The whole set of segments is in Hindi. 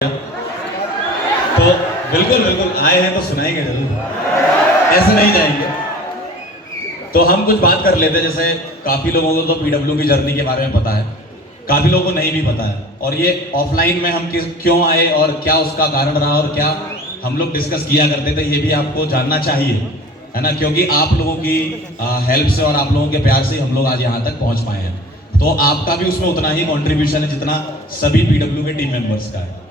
तो बिल्कुल बिल्कुल आए हैं तो सुनाएंगे जरूर, ऐसे नहीं जाएंगे। तो हम कुछ बात कर लेते हैं। जैसे काफी लोगों को तो पीडब्ल्यू की जर्नी के बारे में पता है, काफी लोगों को नहीं भी पता है। और ये ऑफलाइन में हम क्यों आए और क्या उसका कारण रहा और क्या हम लोग डिस्कस किया करते थे, ये भी आपको जानना चाहिए, है ना। क्योंकि आप लोगों की हेल्प से और आप लोगों के प्यार से हम लोग आज यहाँ तक पहुँच पाए हैं। तो आपका भी उसमें उतना ही कंट्रीब्यूशन है जितना सभी पीडब्ल्यू के टीम मेंबर्स का है।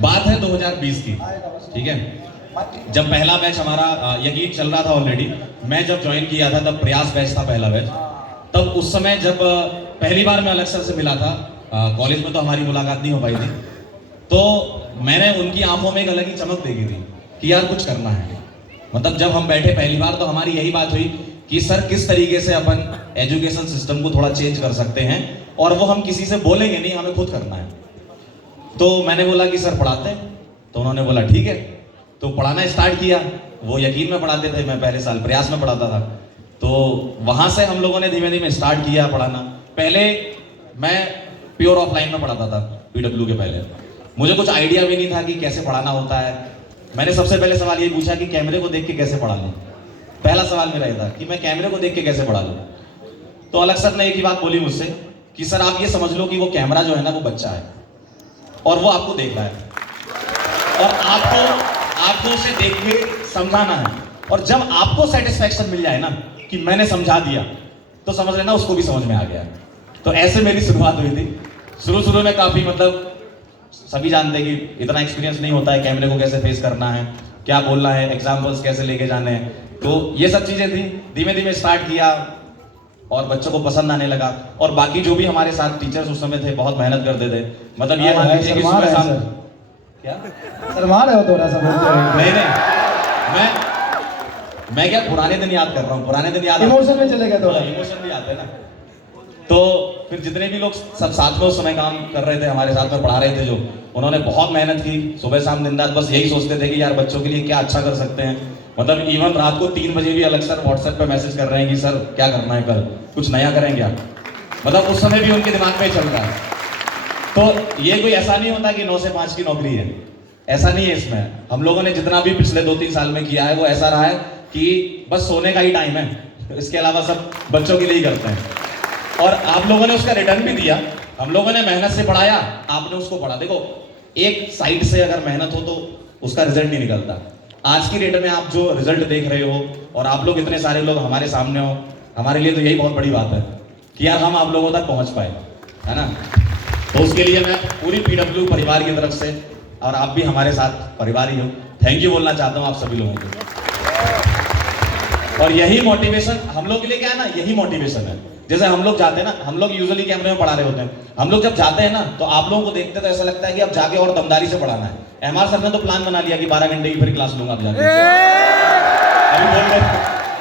बात है 2020 की, ठीक है। जब पहला बैच हमारा यकीन चल रहा था ऑलरेडी, मैं जब ज्वाइन किया था तब प्रयास बैच था पहला बैच। तब उस समय जब पहली बार मैं अलग सर से मिला था, कॉलेज में तो हमारी मुलाकात नहीं हो पाई थी, तो मैंने उनकी आंखों में एक अलग ही चमक देखी थी कि यार कुछ करना है। मतलब जब हम बैठे पहली बार तो हमारी यही बात हुई कि सर किस तरीके से अपन एजुकेशन सिस्टम को थोड़ा चेंज कर सकते हैं, और वो हम किसी से बोलेंगे नहीं, हमें खुद करना है। तो मैंने बोला कि सर पढ़ाते हैं, तो उन्होंने बोला ठीक है। तो पढ़ाना स्टार्ट किया। वो यकीन में पढ़ाते थे, मैं पहले साल प्रयास में पढ़ाता था। तो वहां से हम लोगों ने धीमे धीमे स्टार्ट किया पढ़ाना। पहले मैं प्योर ऑफलाइन में पढ़ाता था पीडब्ल्यू के पहले। मुझे कुछ आइडिया भी नहीं था कि कैसे पढ़ाना होता है। मैंने सबसे पहले सवाल ये पूछा कि कैमरे को देख के कैसे पढ़ा लूँ। पहला सवाल मेरा ये था कि मैं कैमरे को देख के कैसे पढ़ा लूँ। तो अलग सर ने एक ही बात बोली मुझसे कि सर आप ये समझ लो कि वो कैमरा जो है ना वो बच्चा है और वो आपको देख रहा है, और आपको उसे देख के समझाना है। और जब आपको सेटिस्फैक्शन मिल जाए ना कि मैंने समझा दिया, तो समझ लेना उसको भी समझ में आ गया। तो ऐसे मेरी शुरुआत हुई थी। शुरू में काफी, मतलब सभी जानते हैं कि इतना एक्सपीरियंस नहीं होता है, कैमरे को कैसे फेस करना है, क्या बोलना है, एग्जाम्पल्स कैसे लेके जाने हैं। तो ये सब चीजें थी। धीमे धीमे स्टार्ट किया और बच्चों को पसंद आने लगा। और बाकी जो भी हमारे साथ टीचर्स उस समय थे बहुत मेहनत करते थे। मतलब ये मान लीजिए कि सुबह शाम क्या शर्मा रहे हो थोड़ा सा बोलते नहीं, मैं क्या पुराने दिन याद कर रहा हूँ, पुराने दिन याद, इमोशन में चले गए थोड़ा। इमोशन भी आते हैं ना। तो फिर जितने भी लोग सब साथ में उस समय काम कर रहे थे, हमारे साथ में पढ़ा रहे थे, जो उन्होंने बहुत मेहनत की सुबह शाम दिन रात। बस यही सोचते थे कि यार बच्चों के लिए क्या अच्छा कर सकते हैं। मतलब इवन रात को 3 बजे भी अलग सर व्हाट्सएप पे मैसेज कर रहे हैं कि सर क्या करना है, कल कुछ नया करेंगे आप। मतलब उस समय भी उनके दिमाग में चल रहा है। तो ये कोई ऐसा नहीं होता कि 9 से 5 की नौकरी है, ऐसा नहीं है। इसमें हम लोगों ने जितना भी पिछले 2-3 साल में किया है वो ऐसा रहा है कि बस सोने का ही टाइम है, इसके अलावा सब बच्चों के लिए ही करते हैं। और आप लोगों ने उसका रिटर्न भी दिया। हम लोगों ने मेहनत से पढ़ाया, आपने उसको पढ़ा। देखो एक साइड से अगर मेहनत हो तो उसका रिजल्ट नहीं निकलता। आज की डेट में आप जो रिजल्ट देख रहे हो और आप लोग इतने सारे लोग हमारे सामने हो, हमारे लिए तो यही बहुत बड़ी बात है कि यार हम आप लोगों तक पहुंच पाए, है ना। तो उसके लिए मैं पूरी पीडब्ल्यू परिवार की तरफ से, और आप भी हमारे साथ परिवार ही हो, थैंक यू बोलना चाहता हूं आप सभी लोगों को। और यही मोटिवेशन हम लोग के लिए क्या है ना, यही मोटिवेशन है। जैसे हम लोग जाते हैं ना, हम लोग यूजुअली कैमरे में पढ़ा रहे होते हैं, हम लोग जब जाते हैं ना तो आप लोगों को देखते तो ऐसा लगता है कि अब जाके और दमदारी से पढ़ाना है। एमआर सर ने तो प्लान बना लिया कि 12 घंटे की फिर क्लास लूंगा अब जाके।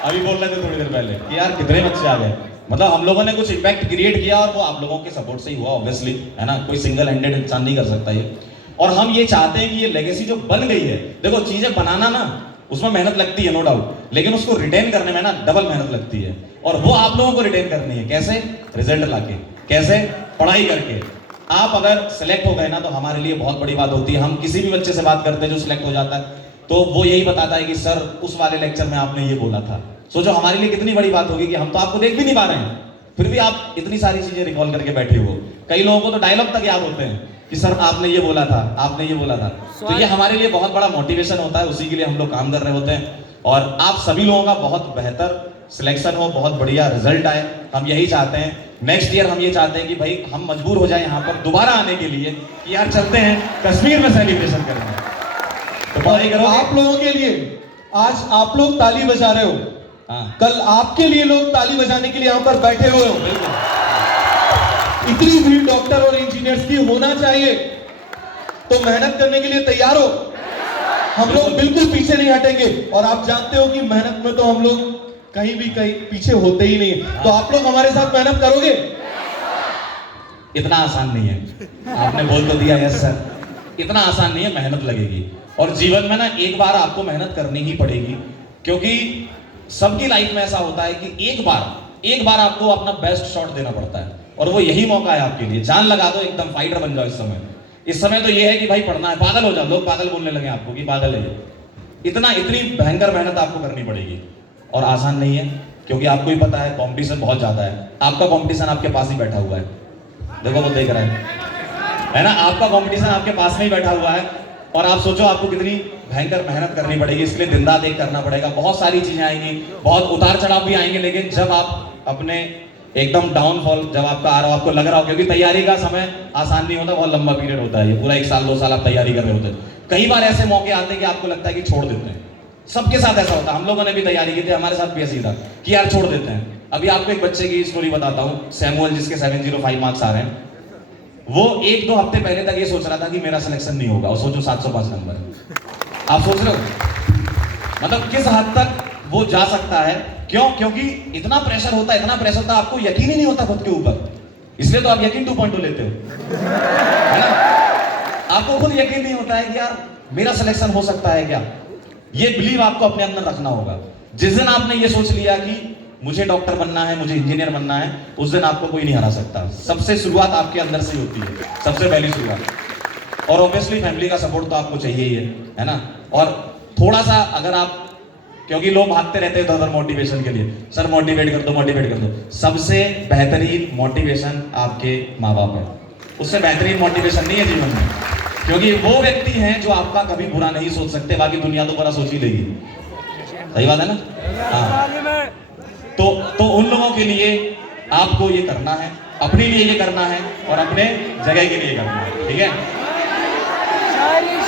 अभी बोल रहे थे थोड़ी देर पहले कि यार कितने बच्चे आ गए। मतलब हम लोगों ने कुछ इम्पैक्ट क्रिएट किया और वो आप लोगों के सपोर्ट से ही हुआ, ऑब्वियसली, है ना। कोई सिंगल हैंडेड इंसान नहीं कर सकता ये। और हम ये चाहते हैं कि ये लेगेसी जो बन गई है, देखो चीजें बनाना ना उसमें मेहनत लगती है नो डाउट, लेकिन उसको रिटेन करने में ना डबल मेहनत लगती है। और वो आप लोगों को रिटेन करनी है। कैसे? रिजल्ट लाके, कैसे? पढ़ाई करके। आप अगर सिलेक्ट हो गए ना तो हमारे लिए बहुत बड़ी बात होती है। हम किसी भी बच्चे से बात करते हैं जो सिलेक्ट हो जाता है तो वो यही बताता है कि सर उस वाले लेक्चर में आपने ये बोला था। सोचो हमारे लिए कितनी बड़ी बात होगी कि हम तो आपको देख भी नहीं पा रहे हैं, फिर भी आप इतनी सारी चीजें रिकॉल करके बैठे हो। कई लोगों को तो डायलॉग तक याद होते हैं कि सर आपने ये बोला था, आपने ये बोला था। तो ये हमारे लिए बहुत बड़ा मोटिवेशन होता है, उसी के लिए हम लोग काम कर रहे होते हैं। और आप सभी लोगों का बहुत बेहतर सिलेक्शन हो, बहुत बढ़िया रिजल्ट आए, हम यही चाहते हैं। नेक्स्ट ईयर हम ये चाहते हैं कि भाई हम मजबूर हो जाए यहाँ पर दोबारा आने के लिए कि यार चलते हैं कश्मीर में सेलिब्रेशन करेंगे। तो पढ़ाई करो। आप लोगों के लिए आज आप लोग ताली बजा रहे हो, हाँ, कल आपके लिए लोग ताली बजाने के लिए यहाँ पर बैठे हुए हो। बिल्कुल। इतनी भीड़ डॉक्टर और इंजीनियर्स की होना चाहिए, तो मेहनत करने के लिए तैयार हो। हम लोग बिल्कुल पीछे नहीं हटेंगे। और आप जानते हो कि मेहनत में तो हम लोग कहीं पीछे होते ही नहीं। तो आप लोग हमारे साथ मेहनत करोगे? इतना आसान नहीं है। आपने बोल तो दिया यस सर, इतना आसान नहीं है, मेहनत लगेगी। और जीवन में ना एक बार आपको मेहनत करनी ही पड़ेगी, क्योंकि सबकी लाइफ में ऐसा होता है कि एक बार आपको अपना बेस्ट शॉट देना पड़ता है, और वो यही मौका है आपके लिए। जान लगा दो, एकदम फाइटर बन जाओ इस समय। इस समय तो ये है कि भाई पढ़ना है, पागल हो जाओ, लोग पागल बोलने लगे आपको कि पागल है ये। इतनी भयंकर मेहनत आपको करनी पड़ेगी और आसान नहीं है, क्योंकि आपको ही पता है कंपटीशन बहुत ज्यादा है। आपका कंपटीशन आपके पास ही बैठा हुआ है, देखो वो देख रहा है ना, आपका कंपटीशन आपके पास में ही बैठा हुआ है। और आप सोचो आपको कितनी भयंकर मेहनत करनी पड़ेगी, इसके लिए दिन रात एक करना पड़ेगा, बहुत सारी चीजें आएंगी, बहुत उतार चढ़ाव भी आएंगे। लेकिन जब आप अपने एकदम डाउनफॉल जब आपका आ रहा हो, आपको लग रहा हो, क्योंकि तैयारी का समय आसान नहीं होता, बहुत लंबा पीरियड होता है, ये पूरा 1 साल 2 साल आप तैयारी कर रहे होते हैं। कई बार ऐसे मौके आते हैं कि आपको लगता है कि छोड़ देते हैं, सबके साथ ऐसा होता है, हम लोगों ने भी तैयारी की थी, हमारे साथ भी ऐसी था कि यार छोड़ देते हैं। अभी आपको एक बच्चे की स्टोरी बताता हूँ, सैमुअल, जिसके 705 मार्क्स आ रहे हैं। वो 1-2 हफ्ते पहले तक ये सोच रहा था कि मेरा सिलेक्शन नहीं होगा, और सोचो 705 नंबर। आप सोच रहे हो मतलब किस हद तक वो जा सकता है। क्यों? क्योंकि इतना प्रेशर होता है, इतना प्रेशर होता है, आपको यकीन ही नहीं होता खुद के ऊपर, इसलिए तो आप यकीन 2.2 लेते हो, है ना। आपको खुद यकीन नहीं होता है कि यार मेरा सिलेक्शन हो सकता है क्या। ये बिलीव आपको अपने अंदर रखना होगा। जिस दिन आपने ये सोच लिया कि मुझे डॉक्टर बनना है, मुझे इंजीनियर बनना है, उस दिन आपको कोई नहीं हरा सकता। सबसे शुरुआत आपके अंदर से होती है, सबसे पहली शुरुआत। और ऑब्वियसली फैमिली का सपोर्ट तो आपको चाहिए ही है ना। और थोड़ा सा अगर आप, क्योंकि लोग भागते रहते हैं इधर मोटिवेशन के लिए, सर मोटिवेट कर दो, मोटिवेट कर दो। सबसे बेहतरीन मोटिवेशन आपके माँ बाप है, उससे बेहतरीन मोटिवेशन नहीं है जीवन में। क्योंकि वो व्यक्ति हैं जो आपका कभी बुरा नहीं सोच सकते, बाकी दुनिया तो बुरा सोच ही लेगी। सही बात है ना। हाँ, तो उन लोगों के लिए आपको ये करना है, अपने लिए ये करना है, और अपने जगह के लिए करना है, ठीक है।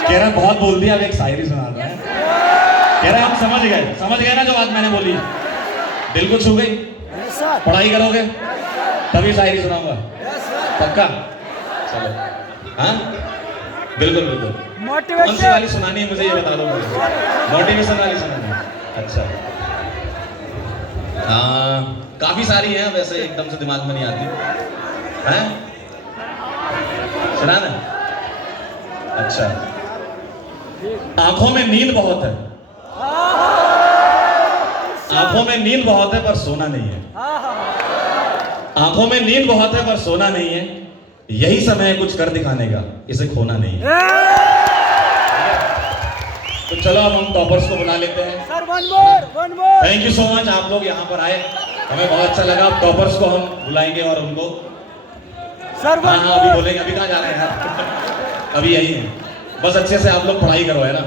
कह रहा बहुत बोल दिया, अब एक शायरी सुना रहा है। कह रहा हम समझ गए ना जो बात मैंने बोली, दिल को छू गई। पढ़ाई करोगे तभी शायरी सुनाऊंगा, पक्का। चलो, हाँ बिल्कुल बिल्कुल। कौन सी वाली सुनानी है मुझे ये बता दो। मोटिवेशन वाली सुनानी है, अच्छा। हाँ, काफी सारी हैं, वैसे एकदम से दिमाग में नहीं आती हैं। सुना ना, अच्छा। आंखों में नींद बहुत है, आंखों में नींद बहुत है पर सोना नहीं है। आंखों में नींद बहुत है पर सोना नहीं है, यही समय है कुछ कर दिखाने का, इसे खोना नहीं है। तो चलो अब हम टॉपर्स को बुला लेते हैं। Sir one more. Thank you so much, आप लोग यहाँ पर आए, हमें बहुत अच्छा लगा। टॉपर्स को हम बुलाएंगे और उनको सर हाँ अभी बोलेंगे। अभी कहाँ जा रहे हैं यार, अभी यही है। बस अच्छे से आप लोग पढ़ाई करो, है ना।